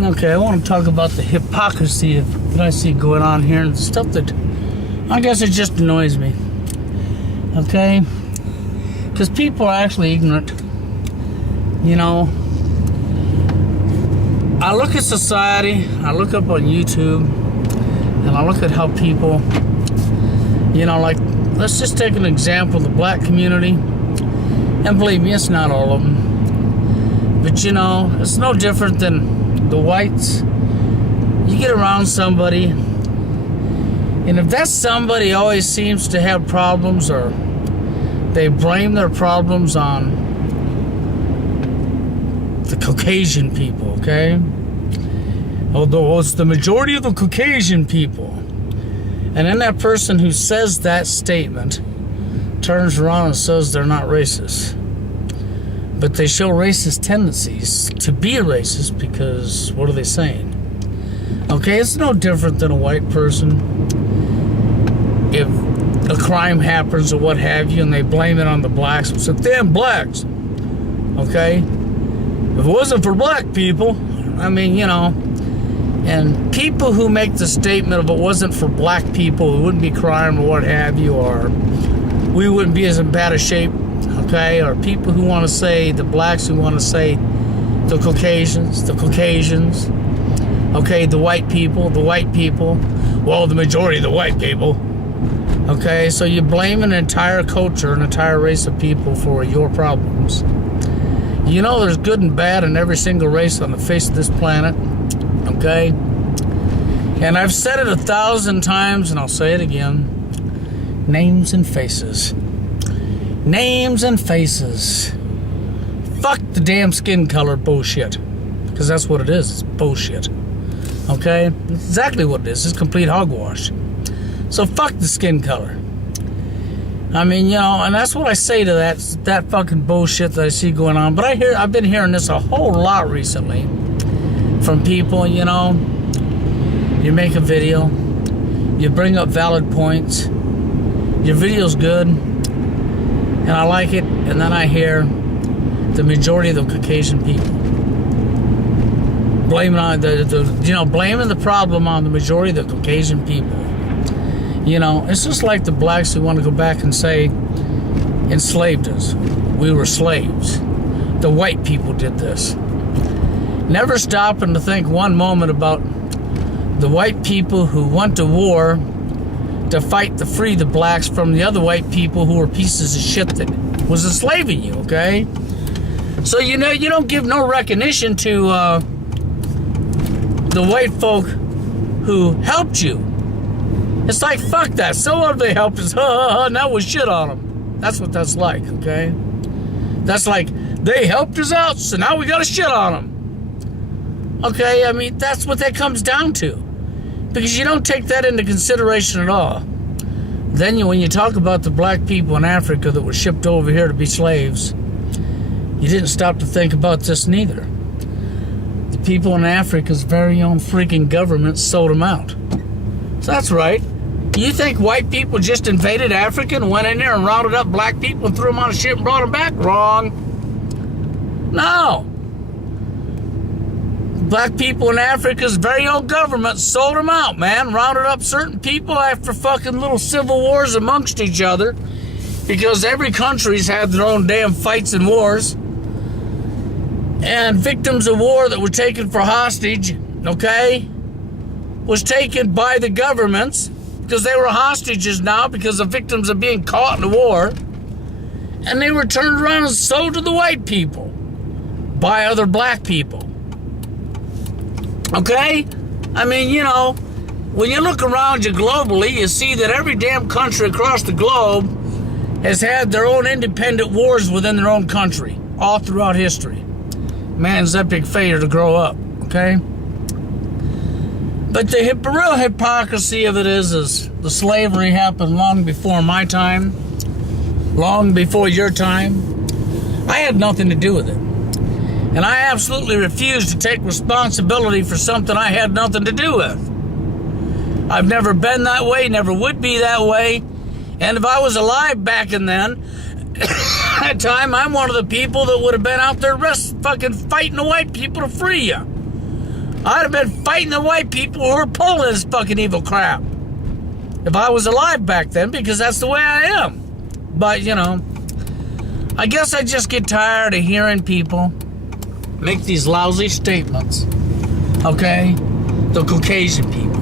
Okay, I want to talk about the hypocrisy that I see going on here and stuff that I guess it just annoys me. Okay? Because people are actually ignorant. You know, I look at society, I look up on YouTube, and I look at how people, you know, like, let's just take an example, the black community. And believe me, it's not all of them. But, you know, it's no different than the whites. You get around somebody, and if that somebody always seems to have problems, or they blame their problems on the Caucasian people, okay? Although it's the majority of the Caucasian people. And then that person who says that statement turns around and says they're not racist. But they show racist tendencies to be racist because, what are they saying? Okay, it's no different than a white person. If a crime happens or what have you, and they blame it on the blacks, it's like, damn blacks. Okay? If it wasn't for black people, I mean, you know, and people who make the statement of it wasn't for black people, it wouldn't be crime or what have you, or we wouldn't be as in bad a shape, okay? Or people who want to say, the blacks who want to say the Caucasians, okay, the white people, well, the majority of the white people, okay? So you blame an entire culture, an entire race of people for your problems. You know there's good and bad in every single race on the face of this planet, okay? And I've said it 1,000 times, and I'll say it again. Names and faces. Names and faces. Fuck the damn skin color bullshit. Because that's what it is. It's bullshit. Okay? That's exactly what it is. It's complete hogwash. So fuck the skin color. I mean, you know, and that's what I say to that fucking bullshit that I see going on. But I've been hearing this a whole lot recently from people, you know. You make a video, you bring up valid points, your video's good, and I like it, and then I hear the majority of the Caucasian people blaming on blaming the problem on the majority of the Caucasian people. You know, it's just like the blacks who want to go back and say, enslaved us. We were slaves. The white people did this. Never stopping to think one moment about the white people who went to war to fight to free the blacks from the other white people who were pieces of shit that was enslaving you, okay? So, you know, you don't give no recognition to the white folk who helped you. It's like, fuck that. So what if they helped us? Now we shit on them. That's what that's like, okay? That's like, they helped us out, so now we gotta shit on them. Okay, I mean, that's what that comes down to. Because you don't take that into consideration at all. Then when you talk about the black people in Africa that were shipped over here to be slaves, you didn't stop to think about this neither. The people in Africa's very own freaking government sold them out. So that's right. You think white people just invaded Africa and went in there and rounded up black people and threw them on a ship and brought them back? Wrong. No. Black people in Africa's very own government sold them out, man. Rounded up certain people after fucking little civil wars amongst each other, because every country's had their own damn fights and wars. And victims of war that were taken for hostage, okay, was taken by the governments because they were hostages now because the victims of being caught in the war. And they were turned around and sold to the white people by other black people. Okay? I mean, you know, when you look around you globally, you see that every damn country across the globe has had their own independent wars within their own country, all throughout history. Man's epic failure to grow up, okay? But the real hypocrisy of it is the slavery happened long before my time, long before your time. I had nothing to do with it. And I absolutely refuse to take responsibility for something I had nothing to do with. I've never been that way, never would be that way. And if I was alive back in then, that time, I'm one of the people that would have been out there fucking fighting the white people to free you. I'd have been fighting the white people who were pulling this fucking evil crap if I was alive back then, because that's the way I am. But, you know, I guess I just get tired of hearing people make these lousy statements. Okay? The Caucasian people.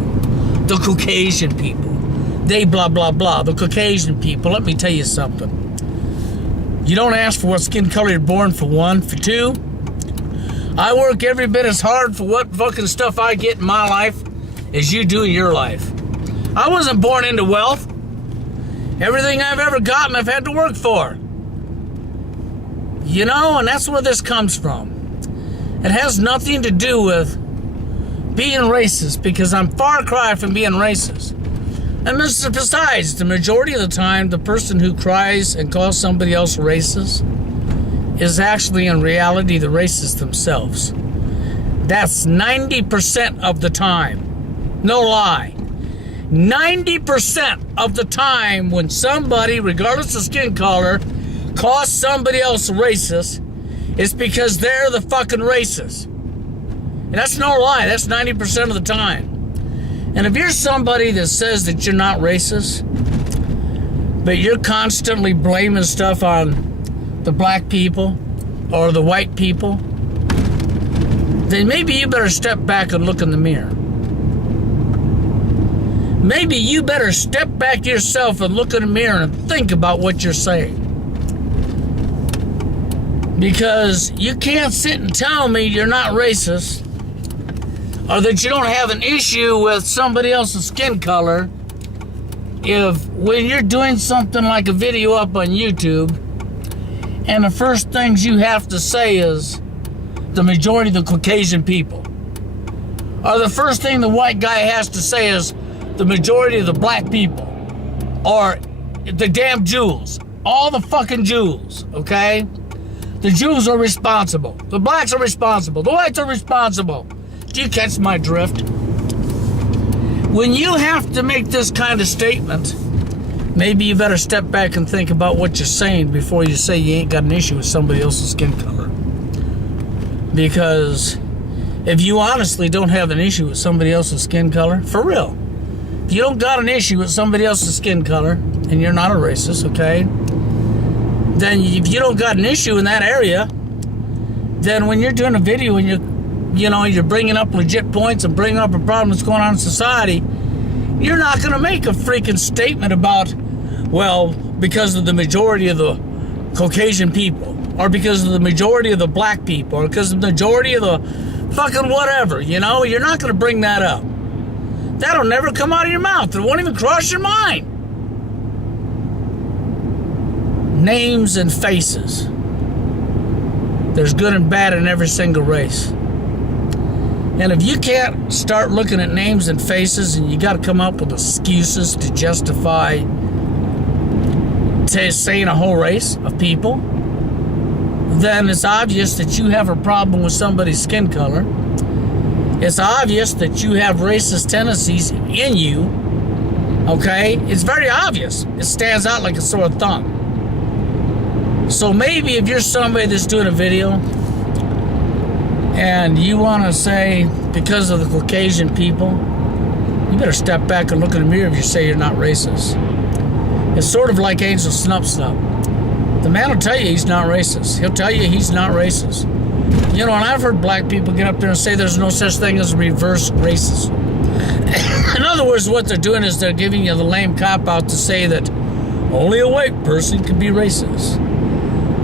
The Caucasian people. They blah, blah, blah. The Caucasian people. Let me tell you something. You don't ask for what skin color you're born, for one. For two, I work every bit as hard for what fucking stuff I get in my life as you do in your life. I wasn't born into wealth. Everything I've ever gotten, I've had to work for. You know, and that's where this comes from. It has nothing to do with being racist, because I'm far cry from being racist. And besides, the majority of the time, the person who cries and calls somebody else racist is actually in reality the racists themselves. That's 90% of the time. No lie. 90% of the time when somebody, regardless of skin color, calls somebody else racist, it's because they're the fucking racist. And that's no lie. That's 90% of the time. And if you're somebody that says that you're not racist, but you're constantly blaming stuff on the black people or the white people, then maybe you better step back and look in the mirror. Maybe you better step back yourself and look in the mirror and think about what you're saying. Because you can't sit and tell me you're not racist, or that you don't have an issue with somebody else's skin color, if when you're doing something like a video up on YouTube, and the first things you have to say is the majority of the Caucasian people, or the first thing the white guy has to say is the majority of the black people, or the damn Jews, all the fucking Jews, okay? The Jews are responsible. The blacks are responsible. The whites are responsible. Do you catch my drift? When you have to make this kind of statement, maybe you better step back and think about what you're saying before you say you ain't got an issue with somebody else's skin color. Because if you honestly don't have an issue with somebody else's skin color, for real, if you don't got an issue with somebody else's skin color, and you're not a racist, okay, then if you don't got an issue in that area, then when you're doing a video and you're bringing up legit points and bringing up a problem that's going on in society, you're not going to make a freaking statement about, well, because of the majority of the Caucasian people, or because of the majority of the black people, or because of the majority of the fucking whatever, you know? You're not going to bring that up. That'll never come out of your mouth. It won't even cross your mind. Names and faces. There's good and bad in every single race. And if you can't start looking at names and faces, and you got to come up with excuses to justify saying a whole race of people, then it's obvious that you have a problem with somebody's skin color. It's obvious that you have racist tendencies in you. Okay? It's very obvious. It stands out like a sore thumb. So maybe if you're somebody that's doing a video and you want to say because of the Caucasian people, you better step back and look in the mirror if you say you're not racist. It's sort of like Angel Snub Snub. The man will tell you he's not racist. He'll tell you he's not racist. You know, and I've heard black people get up there and say there's no such thing as reverse racism. In other words, what they're doing is they're giving you the lame cop-out to say that only a white person can be racist.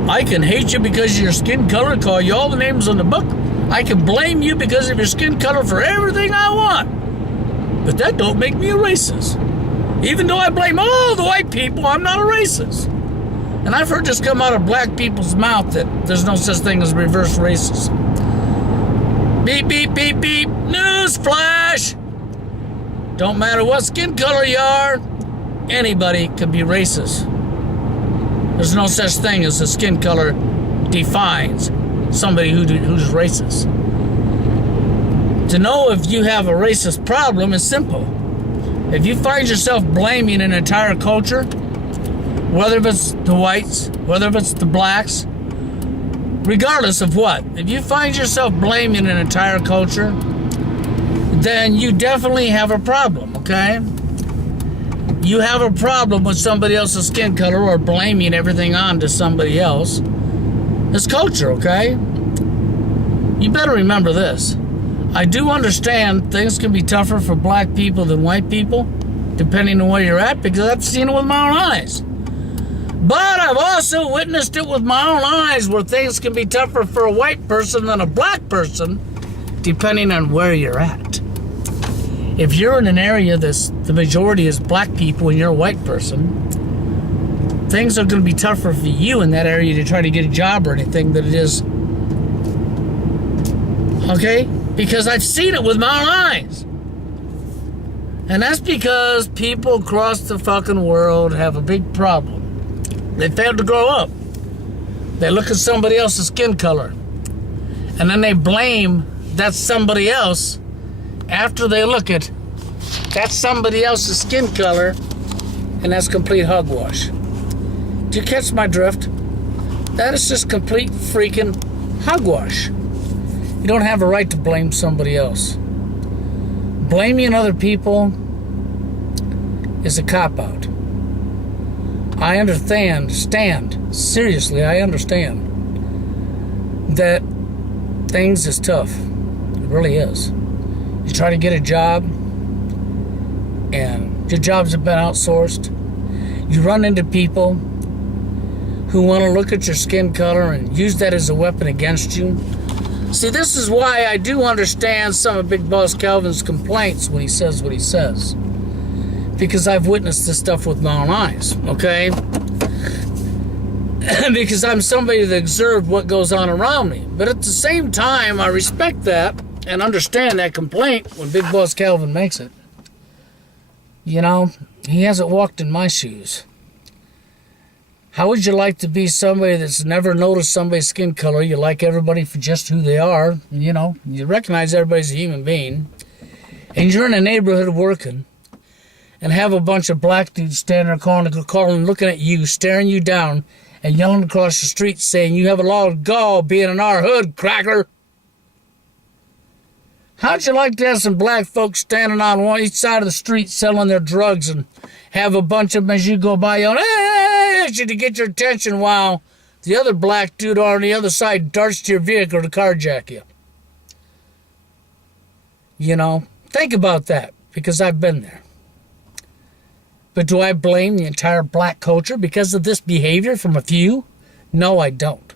I can hate you because of your skin color, call you all the names on the book. I can blame you because of your skin color for everything I want. But that don't make me a racist. Even though I blame all the white people, I'm not a racist. And I've heard this come out of black people's mouth that there's no such thing as reverse racism. Beep, beep, beep, beep. News flash. Don't matter what skin color you are, anybody can be racist. There's no such thing as a skin color defines somebody who's racist. To know if you have a racist problem is simple. If you find yourself blaming an entire culture, whether it's the whites, whether it's the blacks, regardless of what, if you find yourself blaming an entire culture, then you definitely have a problem, okay? You have a problem with somebody else's skin color or blaming everything on to somebody else. It's culture, okay? You better remember this. I do understand things can be tougher for black people than white people, depending on where you're at, because I've seen it with my own eyes. But I've also witnessed it with my own eyes where things can be tougher for a white person than a black person, depending on where you're at. If you're in an area that's the majority is black people and you're a white person, things are going to be tougher for you in that area to try to get a job or anything than it is. Okay? Because I've seen it with my own eyes. And that's because people across the fucking world have a big problem. They failed to grow up. They look at somebody else's skin color. And then they blame that somebody else after they look at that somebody else's skin color, and that's complete hogwash. Do you catch my drift? That is just complete freaking hogwash. You don't have a right to blame somebody else. Blaming other people is a cop-out. I understand, seriously, I understand that things is tough. It really is. You try to get a job, and your jobs have been outsourced. You run into people who want to look at your skin color and use that as a weapon against you. See, this is why I do understand some of Big Boss Calvin's complaints when he says what he says. Because I've witnessed this stuff with my own eyes, okay? Because I'm somebody that observed what goes on around me. But at the same time, I respect that and understand that complaint when Big Boss Calvin makes it. You know, he hasn't walked in my shoes. How would you like to be somebody that's never noticed somebody's skin color? You like everybody for just who they are. You know, you recognize everybody's a human being. And you're in a neighborhood working and have a bunch of black dudes standing there calling, looking at you, staring you down, and yelling across the street saying, "You have a lot of gall being in our hood, cracker." How'd you like to have some black folks standing on each side of the street selling their drugs and have a bunch of them as you go by yelling, "Hey!" to get your attention while the other black dude on the other side darts to your vehicle to carjack you? You know, think about that, because I've been there. But do I blame the entire black culture because of this behavior from a few? No, I don't.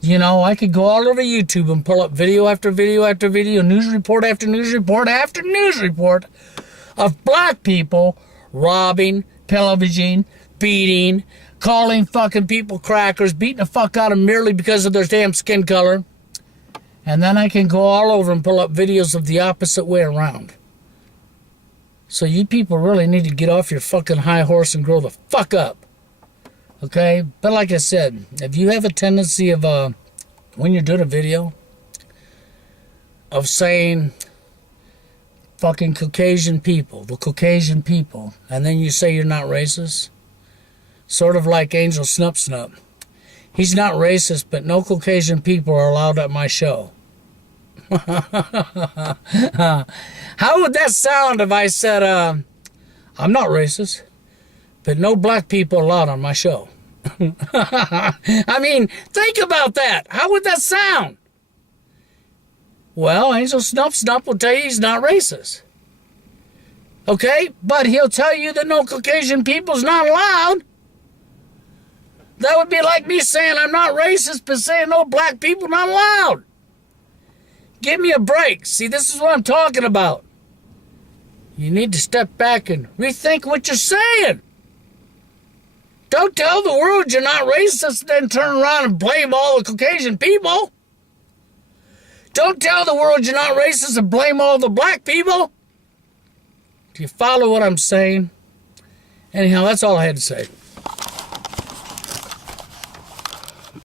You know, I could go all over YouTube and pull up video after video after video, news report after news report after news report of black people robbing, pillaging, beating, calling fucking people crackers, beating the fuck out of them merely because of their damn skin color. And then I can go all over and pull up videos of the opposite way around. So you people really need to get off your fucking high horse and grow the fuck up. Okay? But like I said, if you have a tendency of, when you're doing a video, of saying fucking Caucasian people, the Caucasian people, and then you say you're not racist, sort of like Angel Snup Snup. He's not racist, but no Caucasian people are allowed at my show. How would that sound if I said, I'm not racist, but no black people allowed on my show? I mean, think about that. How would that sound? Well, Angel Snup Snup will tell you he's not racist. Okay? But he'll tell you that no Caucasian people's not allowed. That would be like me saying I'm not racist, but saying no black people not allowed. Give me a break. See, this is what I'm talking about. You need to step back and rethink what you're saying. Don't tell the world you're not racist, then turn around and blame all the Caucasian people. Don't tell the world you're not racist and blame all the black people. Do you follow what I'm saying? Anyhow, that's all I had to say.